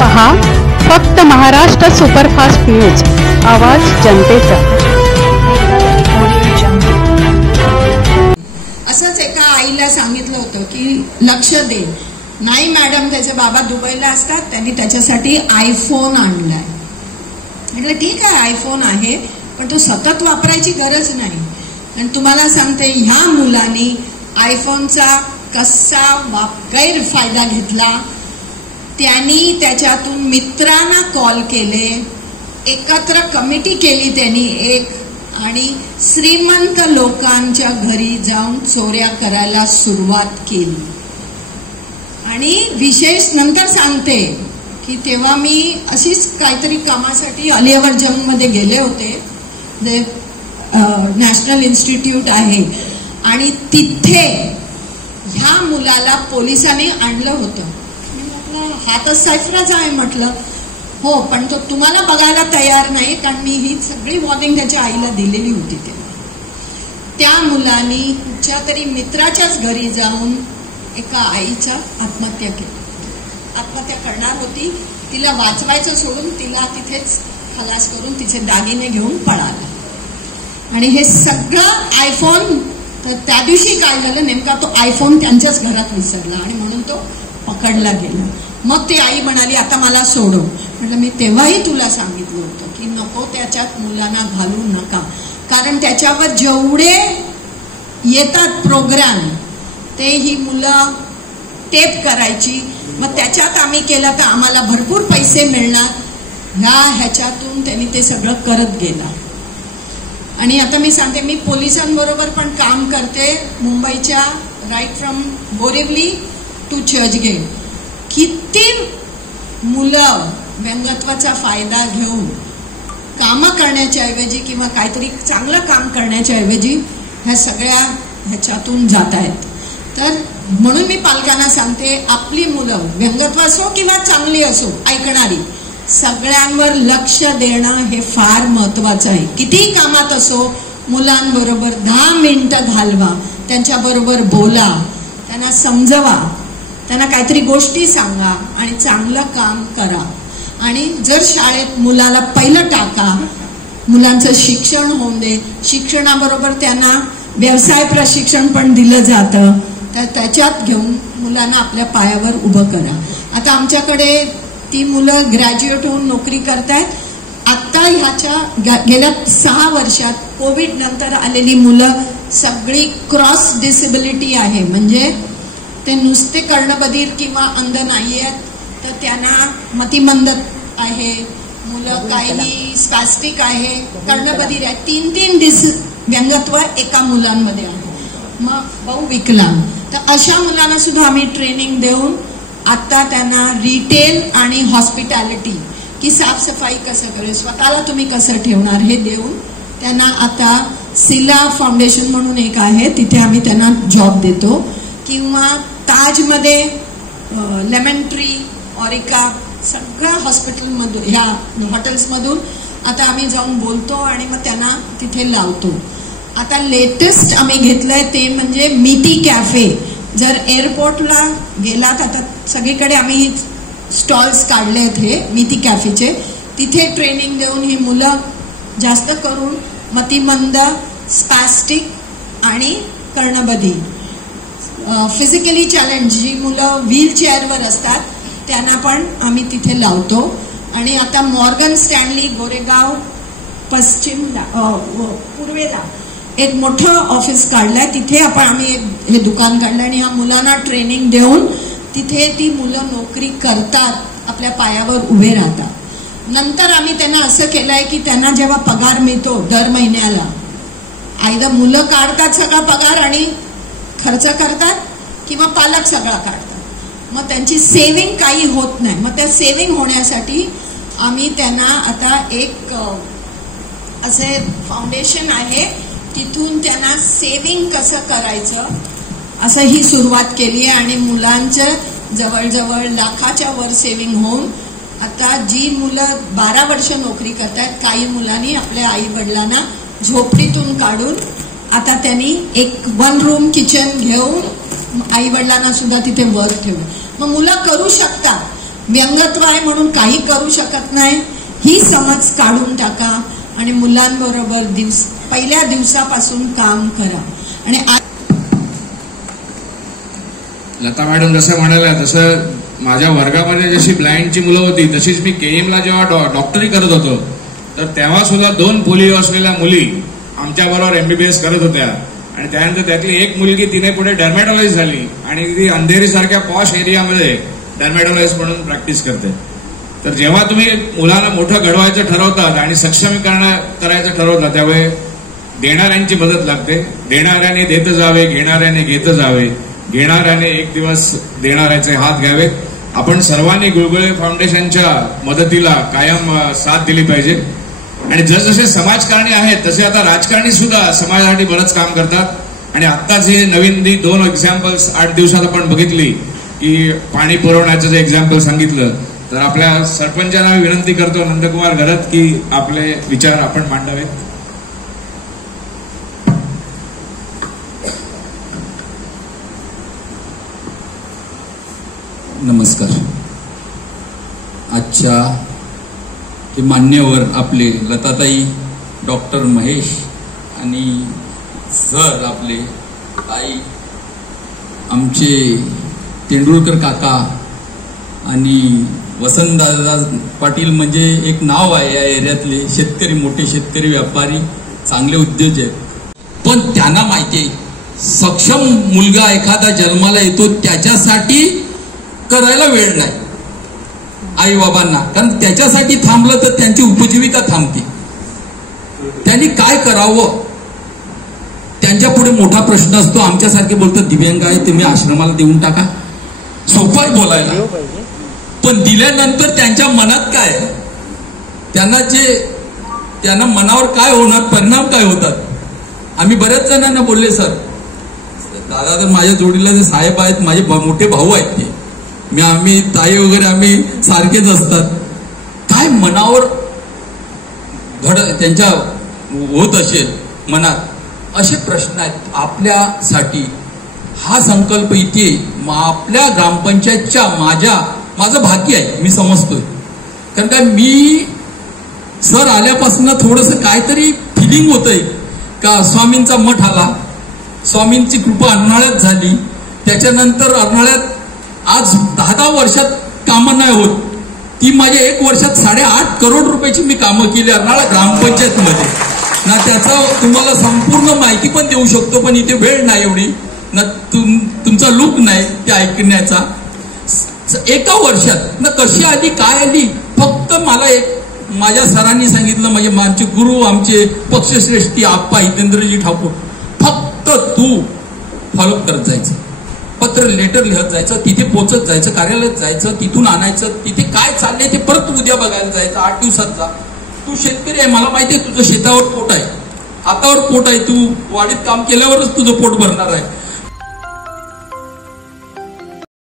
पहा फक्त Maharashtra superfast news, आवाज जनतेचा। असंच एका आईला सांगितलं होतं की लक्ष दे, नाही मॅडम त्याचे बाबा दुबईला असतात, त्यांनी त्याच्यासाठी आयफोन आणलाय। म्हटलं ठीक आहे आयफोन आहे, पण तो सतत वापरायची गरज नाही। आणि तुम्हाला सांगते ह्या मुलांनी आयफोनचा कसा गैरफायदा घेतला। त्यांनी त्याच्यातून मित्रांना कॉल केले, एकत्र कमिटी केली त्यांनी एक, आणि श्रीमंत लोकांच्या घरी जाऊन चोऱ्या करायला सुरुवात केली। आणि विशेष नंतर सांगते की तेव्हा मी अशीच काहीतरी कामासाठी अलियावर जंगमध्ये गेले होते, नॅशनल इन्स्टिट्यूट आहे, आणि तिथे ह्या मुलाला पोलिसांनी आणलं होतं। मी म्हटलं हा तर सायफराज आहे, म्हटलं हो, पण तो तुम्हाला बघायला तयार नाही, कारण मी ही सगळी वॉर्निंग त्याच्या आईला दिलेली होती। तेव्हा त्या मुलांनी कुठच्या तरी मित्राच्याच घरी जाऊन एका आईच्या आत्महत्या केली। आत्महत्या करणार होती, तिला वाचवायचं सोडून तिला तिथेच खलास करून तिचे दागिने घेऊन पळाला। आणि हे सगळं आयफोन, तर त्या दिवशी काय झालं, नेमका तो आयफोन त्यांच्याच घरात विसरला आणि म्हणून तो पकडला गेला। मग ती आई म्हणाली आता मला सोडव। म्हटलं मी तेव्हाही तुला सांगितलं होतं की नको त्याच्यात मुलांना घालू नका, कारण त्याच्यावर जेवढे येतात प्रोग्राम ते ही मुलं टेप करायची, मग त्याच्यात आम्ही केलं तर आम्हाला भरपूर पैसे मिळणार, ह्याच्यातून त्यांनी ते सगळं करत गेला। आणि आता मी सांगते, मी पोलिसांबरोबर पण काम करते मुंबईच्या, right from Borivali to Churchgate. किती मुलं व्यंगत्वाचा फायदा घेऊन कामं करण्याच्या ऐवजी किंवा काहीतरी चांगलं काम करण्याच्या ऐवजी ह्या सगळ्या ह्याच्यातून जात आहेत। तर म्हणून मी पालकांना सांगते, आपली मुलं व्यंगत्व असो किंवा चांगली असो ऐकणारी, सगळ्यांवर लक्ष देणं हे फार महत्वाचं आहे। कितीही कामात असो मुलांबरोबर 10 मिनिटं घालवा, त्यांच्याबरोबर बोला, त्यांना समजवा, त्यांना काहीतरी गोष्टी सांगा आणि चांगलं काम करा। आणि जर शाळेत मुलाला पहिलं टाका, मुलांचं शिक्षण होऊन दे, शिक्षणाबरोबर त्यांना व्यवसाय प्रशिक्षण पण दिलं जातं, तर त्याच्यात घेऊन मुलांना आपल्या पायावर उभं करा। आता आमच्याकडे ती मुलं ग्रॅज्युएट होऊन नोकरी करतायत। आता ह्याच्या गेल्या 6 वर्षात कोविड नंतर आलेली मुलं सगळी क्रॉस डिसेबिलिटी आहे, म्हणजे ते नुसते कर्णबधीर किंवा अंध नाही आहेत, तर त्यांना मतिमंद आहे, मुलं काही स्पॅस्टिक आहे, कर्णबधीर आहे, 3 व्यंगत्व एका मुलांमध्ये आहे, मग बहुविकलांग। तर अशा मुलांना सुद्धा आम्ही ट्रेनिंग देऊन आता त्यांना रिटेल आणि हॉस्पिटॅलिटी की साफसफाई कसं करेल, स्वतःला तुम्ही कसं ठेवणार हे देऊन त्यांना आता सिला फाउंडेशन म्हणून एक आहे, तिथे आम्ही त्यांना जॉब देतो, किंवा ताजमध्ये लेमन ट्री, ऑरिका, सगळ्या हॉस्पिटलमधून ह्या हॉटेल्समधून आता आम्ही जाऊन बोलतो आणि मग त्यांना तिथे लावतो। आता लेटेस्ट आम्ही घेतलंय ते म्हणजे मिती कॅफे। जर एअरपोर्टला गेलात, आता सगळीकडे आम्ही स्टॉल्स काढले आहेत हे मिती कॅफेचे, तिथे ट्रेनिंग देऊन ही मुलं जास्त करून मतिमंद, स्पॅस्टिक आणि कर्णबधीर, फिजिकली चॅलेंज जी मुलं व्हीलचेअरवर असतात त्यांना पण आम्ही तिथे लावतो। आणि आता मॉर्गन स्टॅनली गोरेगाव पश्चिमला पूर्वेला एक मोठं ऑफिस काढलंय, तिथे आम्ही हे दुकान काढलंय आणि या मुलांना ट्रेनिंग देऊन तिथे ती मुलं नोकरी करतात, आपल्या पायावर उभे राहतात। नंतर आम्ही त्यांना असं केलंय की त्यांना जेव्हा पगार मिळतो दर महिन्याला, आयदा मुलं काढतात सगळा पगार आणि खर्च करतात, किंवा पालक सगळा काढतात, मग त्यांची सेव्हिंग काही होत नाही। मग त्या सेव्हिंग होण्यासाठी आम्ही त्यांना आता एक असे फाउंडेशन आहे, तिथून त्यांना सेव्हिंग कसं करायचं असं ही सुरुवात केली आहे। आणि मुलांचं जवळजवळ लाखाच्या वर सेव्हिंग होऊन आता जी मुलं 12 वर्ष नोकरी करतात, काही मुलांनी आपल्या आई वडिलांना झोपडीतून काढून आता त्यांनी एक 1 रूम किचन घेऊन आई वडिलांना सुद्धा तिथे वर्क ठेवलं। मग मुलं करू शकतात, व्यंगत्व आहे म्हणून काही करू शकत नाही, ही समज काढून टाका आणि मुलांबरोबर पहिल्या दिवसापासून काम करा. आणि लता मॅडम जसं म्हणाल्या तसं माझ्या वर्गामध्ये जशी ब्लाइंडची मुलं होती तशीच मी केईएमला जेव्हा डॉक्टरी करत होतो तर तेव्हा सुद्धा 2 पोलिओ असलेल्या मुली आमच्या बरोबर एमबीबीएस करत होत्या. आणि त्यानंतर त्यातली एक मुलगी तिने पुढे डर्मॅटॉलॉजिस्ट झाली आणि ती अंधेरी सारख्या पॉश एरियामध्ये डर्मॅटॉलॉजिस्ट म्हणून प्रॅक्टिस करते. तर जेव्हा तुम्ही मुलांना मोठं घडवायचं ठरवतात आणि सक्षमीकरण करायचं ठरवतात त्यावेळी देणाऱ्यांची मदत लागते. देणाऱ्याने देत जावे, घेणाऱ्याने घेत जावे, घेणाऱ्याने एक दिवस देणाऱ्याचे हात घ्यावेत. आपण सर्वांनी गुळगुळे फाउंडेशनच्या मदतीला कायम साथ दिली पाहिजे. आणि जसजसे समाजकारणी आहेत तसे आता राजकारणी सुद्धा समाजासाठी बरंच काम करतात. आणि आत्ताच हे नवीन 2 एक्झाम्पल्स 8 दिवसात आपण बघितली की पाणी पुरवण्याचं जे एक्झाम्पल सांगितलं. तर आपल्या सरपंचांना विनंती करतो नंदकुमार घरत की आपले विचार आपण मांडावेत. नमस्कार. आजच्या हे मान्यवर आपले लताताई, डॉक्टर महेश आणि सर आपले ताई, आमचे तेंडुलकर काका आणि वसंतदादा पाटील म्हणजे एक नाव आहे या एरियातले. शेतकरी, मोठे शेतकरी, व्यापारी, चांगले उद्योजक. पण त्यांना माहिती आहे सक्षम मुलगा एखादा जन्माला येतो त्याच्यासाठी करायला वेळ नाही आई बाबांना, कारण त्याच्यासाठी थांबलं तर त्यांची उपजीविका थांबते. त्यांनी काय करावं त्यांच्या पुढे मोठा प्रश्न असतो. आमच्यासारखे बोलतात दिव्यांग आहे तुम्ही आश्रमाला देऊन टाका, सोपं आहे बोलायला. पण दिल्यानंतर त्यांच्या मनात काय, त्यांना मनावर काय होणार, परिणाम काय होतात. आम्ही बऱ्याच जणांना बोलले सर दादा तर माझ्या जोडीला जे साहेब आहेत माझे मोठे भाऊ आहेत ते आम्ही ताई वगैरे आम्ही सारखेच असतात. काय मनावर त्यांच्या होत असेल मनात असे प्रश्न आहेत आपल्यासाठी. हा संकल्प इथे आपल्या ग्रामपंचायतच्या माझं भाग्य आहे मी समजतोय. कारण काय मी सर आल्यापासून थोडस काहीतरी फिलिंग होतंय का स्वामींचा मठ आला, स्वामींची कृपा अर्नाळ्यात झाली, त्याच्यानंतर अर्नाळ्यात आज 10 वर्षात कामं नाही होत ती माझ्या 1 वर्षात 8.5 करोड रुपयाची मी कामं केली अर्नाळा ग्रामपंचायतमध्ये ना. त्याचा तुम्हाला संपूर्ण माहिती पण देऊ शकतो पण इथे वेळ नाही एवढी ना, तुमचा लूक नाही ते ऐकण्याचा. 1 वर्षात ना कशी आली काय आली, फक्त मला माझ्या सरांनी सांगितलं, म्हणजे आमचे गुरु आमचे पक्षश्रेष्ठी आप्पा हितेंद्रजी ठाकूर, फक्त तू फॉलो करत जायचं, पत्र लेटर लिहत जायचं, तिथे पोचत जायचं, कार्यालयात जायचं, तिथून आणायचं, तिथे काय चाललंय ते परत उद्या बघायला जायचं. 8 दिवसात जा. तू शेतकरी आहे मला माहिती आहे तुझं शेतावर पोट आहे, हातावर पोट आहे, तू वाडीत काम केल्यावरच तुझं पोट भरणार आहे.